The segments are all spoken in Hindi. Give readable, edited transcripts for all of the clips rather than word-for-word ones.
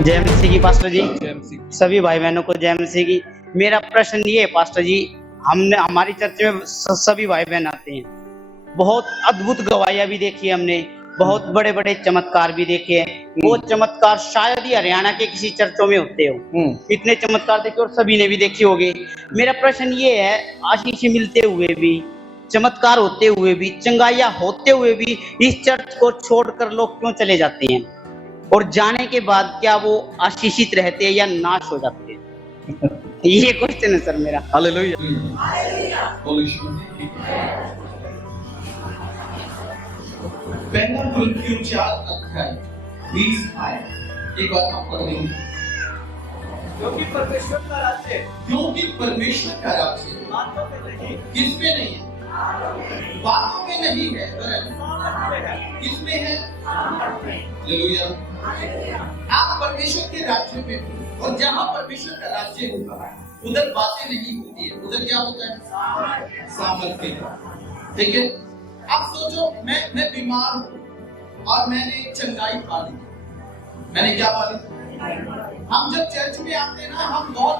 जय मसीह की पास्टर जी, जय मसीह। सभी भाई बहनों को जय मसीह की। मेरा प्रश्न ये है पास्टर जी, हमने हमारी चर्च में सभी भाई बहन आते हैं, बहुत अद्भुत गवाहियां भी देखी है हमने, बहुत बड़े बड़े चमत्कार भी देखे हैं। वो चमत्कार शायद ही हरियाणा के किसी चर्चों में होते हो, इतने चमत्कार देखे और सभी ने भी देखी होगी। मेरा प्रश्न ये है, आशीष मिलते हुए भी, चमत्कार होते हुए भी, चंगाइयां होते हुए भी इस चर्च को छोड़कर लोग क्यों चले जाते हैं, और जाने के बाद क्या वो आशीषित रहते हैं या नाश हो जाते हैं? ये क्वेश्चन है सर मेरा। हालेलुया। पहला कुरिन्थियों 4 अध्याय 20 आयत एक बार आप पढ़ लेंगे। क्योंकि परमेश्वर का राज्य बातों में नहीं, किसमें नहीं है? बातों में नहीं है, सामर्थ में है। किसमें है? हालेलुया। आप परमेश्वर के राज्य में हो, और जहाँ परमेश्वर का राज्य होगा उधर बातें नहीं होती है, उधर क्या होता है? सामर्थ्य। ठीक है। आप सोचो, मैं बीमार हूँ और मैंने चंगाई पा ली। मैंने क्या पा ली? हम जब चर्च में आते हैं ना, हम बहुत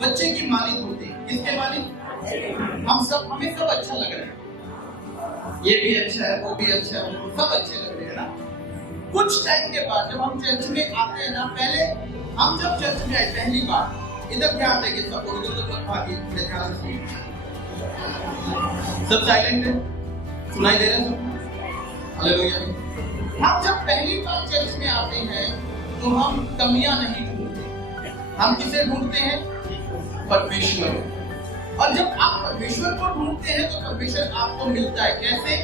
बच्चे की मालिक होते हैं। किसके मालिक? हमें सब अच्छा लग रहा है, ये भी अच्छा है, वो भी अच्छा है, सब अच्छे लग रहे हैं ना। कुछ टाइम के बाद जब हम चर्च में आते हैं ना, पहले हम जब चर्च में आए पहली बार, इधर ध्यान देंगे सब लोग, इधर भागी ध्यान से सुनिए। सब साइलेंट है, सुनाई दे रहा है सब? हालेलुया। हम जब पहली बार चर्च में आते हैं तो हम कमियां नहीं ढूंढते, हम किसे ढूंढते हैं? परमेश्वर। और जब आप परमेश्वर को ढूंढते हैं तो परमेश्वर आपको मिलता है। कैसे?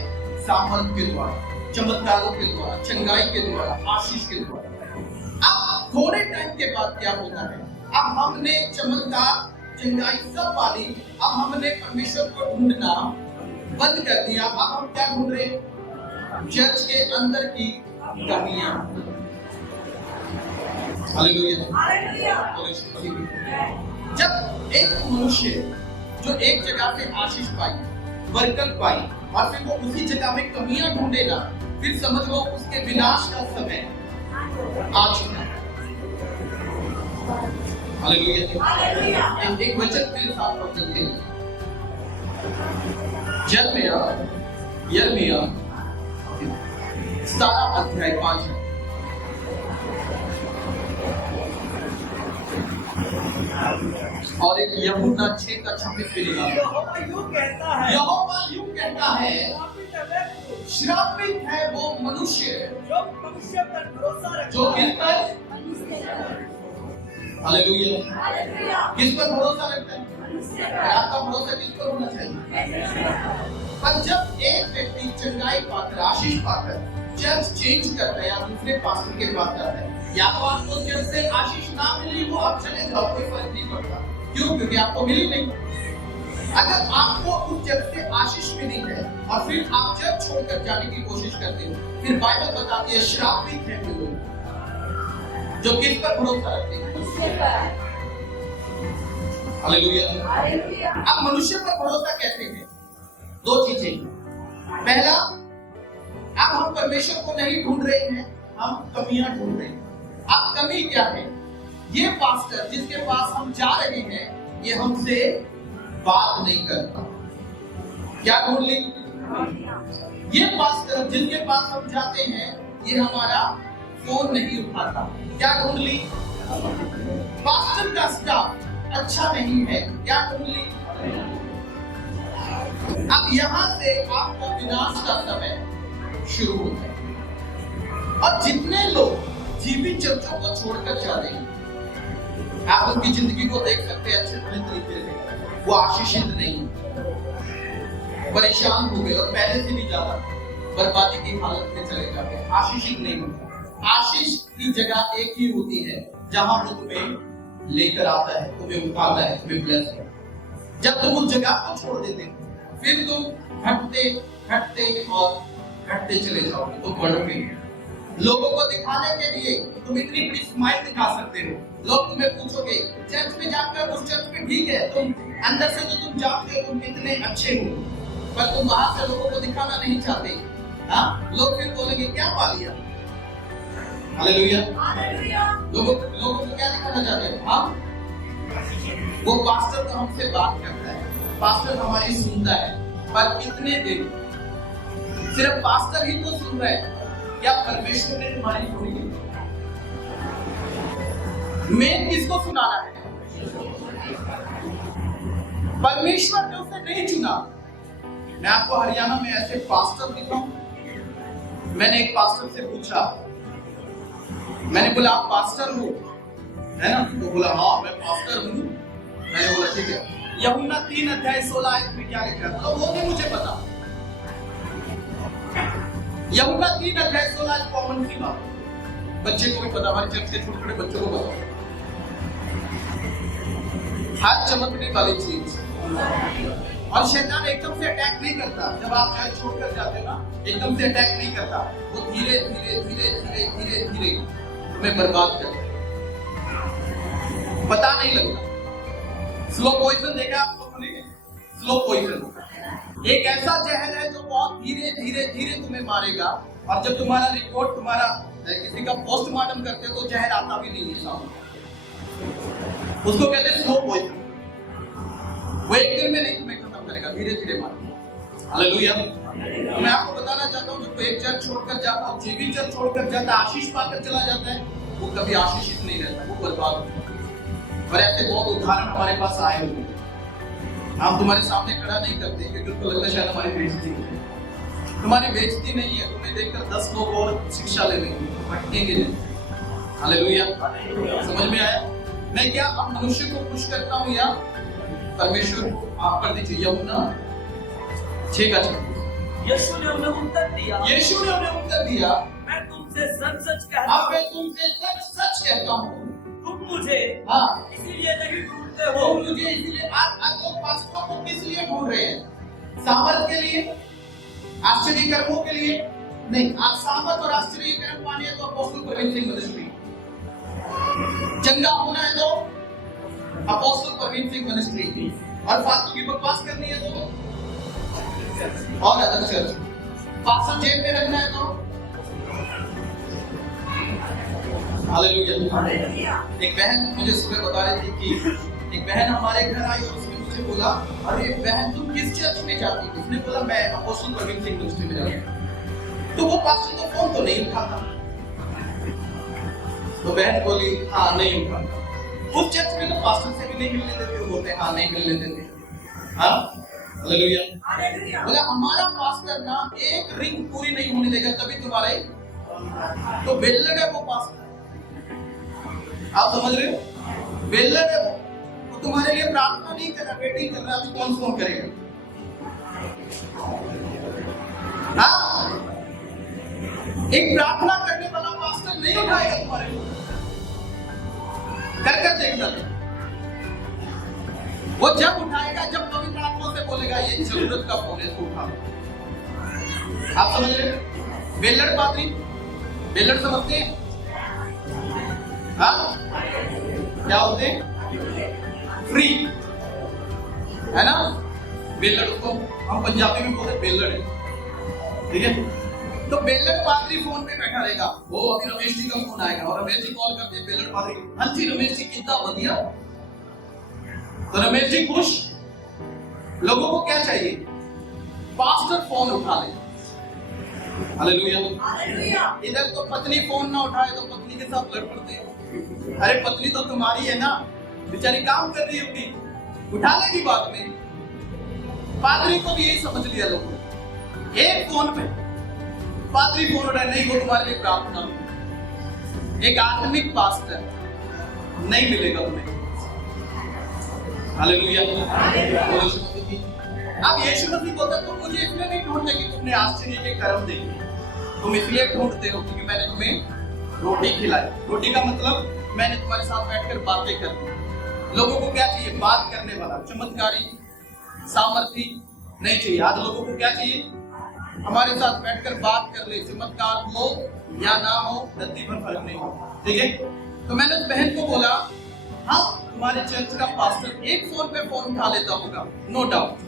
सामर्थ के द्वारा, चमत्कारों के द्वारा, चंगाई के द्वारा, आशीष के द्वारा। अब थोड़े टाइम के बाद क्या होता है? अब हमने चमत्कार, चंगाई सब पाली, अब हमने परमेश्वर को ढूंढना बंद कर दिया। अब हम क्या ढूंढ रहे हैं? चर्च के अंदर की कमियां। हालेलुया। जब एक मनुष्य जो एक जगह से आशीष पाई, बरकत पाई, और फिर वो उसी जगह में कमियां ढूंढेगा, फिर समझ लो उसके विनाश का समय आ चुका है। हालेलुया। एक वचन मेरे साथ पढ़ सकते हैं। यिर्मयाह 17 अध्याय 5। और एक यूहन्ना 6 का 26 भी लिखा है। यहोवा यूं कहता है, श्रापित है वो मनुष्य जो मनुष्य पर भरोसा रखता जो किस है। पर? हालेलुया। किस पर भरोसा रखता है? आपका भरोसा किस पर होना चाहिए? पर जब एक व्यक्ति चंगाई पाकर, आशीष पाकर चर्च चेंज करता है या दूसरे पास्टर के पास जाता है, या तो आपको चर्च से आशीष ना मिली वो आप चले जाओ, कोई फर्क नहीं पड़ता। क्यों? क्योंकि आपको मिली नहीं। अगर आपको उस चर्च से आशीष मिली है और फिर आप चर्च छोड़कर जाने की कोशिश करते हो, फिर बाइबल बताती है श्रापित है वो लोग जो किस पर भरोसा रखते हैं? हालेलुया। अब मनुष्य पर भरोसा कैसे है? दो चीजें। पहला, अब हम परमेश्वर को नहीं ढूंढ रहे हैं, हम कमियां ढूंढ रहे हैं। अब कमी क्या है? ये पास्टर जिसके पास हम जा रहे हैं, ये हमसे बात नहीं करता। क्या ढूंढ ली? ये पास्टर जिसके पास हम जाते हैं, ये हमारा फोन नहीं उठाता। क्या ढूंढ ली? पास्टर का स्टाफ अच्छा नहीं है। क्या ढूंढ ली? अब यहाँ से आपका विनाश का समय शुरू होता है। और जितने लोग जीवित चर्चों को छोड़कर जाते हैं, आप उनकी जिंदगी को देख सकते हैं अच्छे तरीके से। वो आशीषित नहीं, परेशान हो गए और पहले से भी ज्यादा बर्बादी की हालत में चले जाते हैं। आशीषित नहीं होता। आशीष की जगह एक ही होती है जहां वो तुम्हें लेकर आता है, तुम्हें उठाता है, तुम्हें ब्लेस करता है। जब तुम उस जगह को छोड़ देते हो, फिर तुम घटते चले जाओगे, तुम बढ़ोगे। लोगों को दिखाने के लिए तुम इतनी बड़ी स्माइल दिखा सकते हो, लोग तुम्हें पूछोगे चर्च में जाकर, उस चर्च में ठीक है, तुम अंदर से तो तुम जानते हो तुम कितने अच्छे हो, पर तुम बाहर से लोगों को दिखाना नहीं चाहते। हाँ, लोग फिर बोलेंगे क्या पा लिया? हालेलुया। लोगों को क्या दिखाना चाहते हैं हम? वो पास्टर तो हमसे बात करता है, पास्टर हमारी सुनता है, पर कितने दिन सिर्फ पास्टर ही तो सुन रहे हैं, क्या परमेश्वर ने तुम्हारी सुनी? मेन किसको सुनाना है? परमेश्वर ने उसे नहीं चुना। मैं आपको हरियाणा में ऐसे पास्टर दिखाऊं। मैंने एक पास्टर से पूछा, मैंने बोला आप पास्टर हो, है ना? तो बोला हाँ मैं पास्टर हूँ। मैंने बोला ठीक है, यूहन्ना 3:16 में क्या लिखा है? तो वो भी मुझे पता। यूहन्ना 3:16 कॉमन सी बात, बच्चे को भी पता, हमारे चर्च के छोटे छोटे बच्चों को पता। हाथ चमकने वाली चीज, और शैतान एकदम से अटैक नहीं करता। जब आप चर्च छोड़कर जाते हो ना, एकदम से अटैक नहीं करता, वो धीरे धीरे धीरे धीरे धीरे धीरे तुम्हें बर्बाद करता है, पता नहीं लगता। स्लो पॉइजन देखा आप लोगों ने? स्लो पॉइजन एक ऐसा जहर है जो बहुत धीरे धीरे धीरे तुम्हें मारेगा, और जब तुम्हारा रिपोर्ट, तुम्हारा किसी का पोस्टमार्टम करते तो जहर आता भी नहीं है सामने। उसको कहते हैं स्लो पॉइजन। वो एक दिन में नहीं तुम्हें खत्म करेगा, धीरे धीरे मारेगा। हालेलुया। मैं आपको बताना चाहता हूँ, जो एक चर्च छोड़कर जाता है, जेबी चर्च छोड़कर जाता है, आशीष पाकर चला जाता है, वो कभी आशीषित नहीं रहता, वो बर्बाद होता है। और ऐसे बहुत उदाहरण हमारे पास आए हुए हैं। हम तुम्हारे सामने खड़ा नहीं करते क्योंकि उनको लगता है शायद हमारी बेइज्जती है। तुम्हारी बेइज्जती नहीं है, तुम्हें देखकर 10 लोग और शिक्षा ले लेंगे, भटकेंगे नहीं। हालेलुया। समझ में आया? मैं क्या अब मनुष्य को खुश करता हूँ या परमेश्वर को? आप कर दीजिए यूहन्ना 6:6। यीशु ने उन्हें उत्तर दिया, यीशु ने उन्हें उत्तर दिया, मैं तुमसे सच सच कहता अब मैं हूँ, तुमसे सच सच कहता हूँ, तुम मुझे हाँ इसीलिए नहीं ढूंढते हो। तुम मुझे इसलिए आज लोग पास्टर को किस लिए ढूंढ रहे हैं? सामर्थ के लिए, आश्चर्य कर्मों के लिए नहीं। आज सामर्थ और आश्चर्य कर्म पाने है तो अपोस्टल प्रवीण सिंह मिनिस्ट्री, चंगा होना है तो अपोस्टल प्रवीण सिंह मिनिस्ट्री, और फालतू की बकवास करनी है तो और अदर चर्च, पास्टर जेब में रखना है तो हालेलुया। एक बहन मुझे सुबह बता रही थी कि एक बहन हमारे घर आई और उसने मुझे बोला, अरे बहन तुम किस चर्च में जाती थी? उसने बोला मैं अपोस्टल प्रवीण सिंह मिनिस्ट्री में जाती हूँ। तो वो पास्टर तो फोन तो नहीं उठाता। तो बहन बोली हाँ नहीं उठाता। उस चर्च में तो पास्टर से भी नहीं मिलने देते, वो बोलते हाँ नहीं मिलने देते। हाँ हालेलुया। बोला हमारा पास्टर ना एक रिंग पूरी नहीं होने देगा तभी तुम्हारे, तो बेल्लड़ है वो पास्टर। आप समझ रहे हो? बेल्लड़ है वो तुम्हारे लिए प्रार्थना नहीं कर रहा, वेटिंग कर रहा, अभी कौन करेगा? हाँ, एक प्रार्थना करने वाला पास्टर नहीं उठाएगा तुम्हारे लिए, कर देखना। वो जब उठाएगा जब पवित्र आत्मा से बोलेगा ये जरूरत का फोन है तो उठा। आप समझ रहे हो? बेल्लड़ पादरी, बेल्लड़ समझते हैं? हाँ क्या होते हैं? फ्री, है ना? बेल्लड़ को हम पंजाबी में बोलते बेल्लड़ है, ठीक है? तो बेल्लड़ पादरी फोन पे बैठा रहेगा, वो अभी रमेश जी का फोन आएगा और रमेश जी कॉल करते हैं बेल्लड़ पादरी, हाँ जी रमेश जी कितना बढ़िया। तो रमेश जी खुश। लोगों को क्या चाहिए? पास्टर फोन उठा ले। हालेलुया। इधर तो पत्नी फोन ना उठाए तो पत्नी के साथ लड़ पड़ते हैं। अरे पत्नी तो तुम्हारी है ना, बेचारी काम कर रही होगी, उठा लेगी बाद में। पादरी को भी यही समझ लिया लोगों ने, एक फोन पे पादरी फोन उठाए, नहीं वो तुम्हारे लिए प्रार्थना। एक आत्मिक पास्टर नहीं मिलेगा तुम्हें। हालेलुया। अब यीशु मसीह बोलता तुम मुझे इसलिए नहीं ढूंढते कि तुमने आश्चर्य के कर्म देखे, तुम इसलिए ढूंढते हो क्योंकि मैंने तुम्हें रोटी खिलाई। रोटी का मतलब मैंने तुम्हारे साथ बैठकर बातें कर दी। लोगों को क्या चाहिए? बात करने वाला, चमत्कारी, सामर्थी नहीं चाहिए। आज लोगों को क्या चाहिए? हमारे साथ बैठकर बात कर ले, चमत्कार हो या ना हो रत्ती भर फर्क नहीं हो, ठीक है? तो मैंने उस बहन को बोला हाँ तुम्हारे चर्च का पास्टर एक फोन पे फोन उठा लेता होगा, नो डाउट।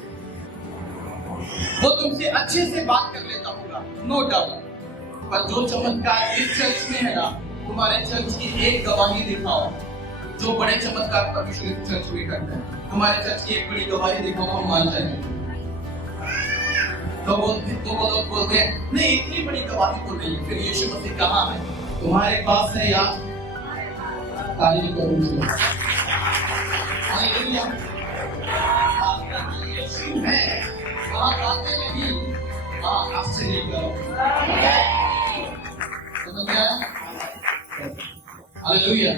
वो तुमसे अच्छे से बात कर लेता होगा, नो डाउट। पर जो चमत्कार इस चर्च में है ना, तुम्हारे चर्च की एक गवाही दिखाओ जो बड़े चमत्कार परमेश्वर के चर्च में करता है। हमारे चर्च की एक बड़ी गवाही दिखाओ, हम मान जाएंगे। तो वो लोग बोलते हैं नहीं इतनी बड़ी गवाही तो नहीं। फिर यीशु मसीह कहाँ है? तुम्हारे पास है या तारीफ करो। हालेलुया। यीशु है वहाँ बातें नहीं, वहाँ आश्चर्य करो। समझ गया? हालेलुया।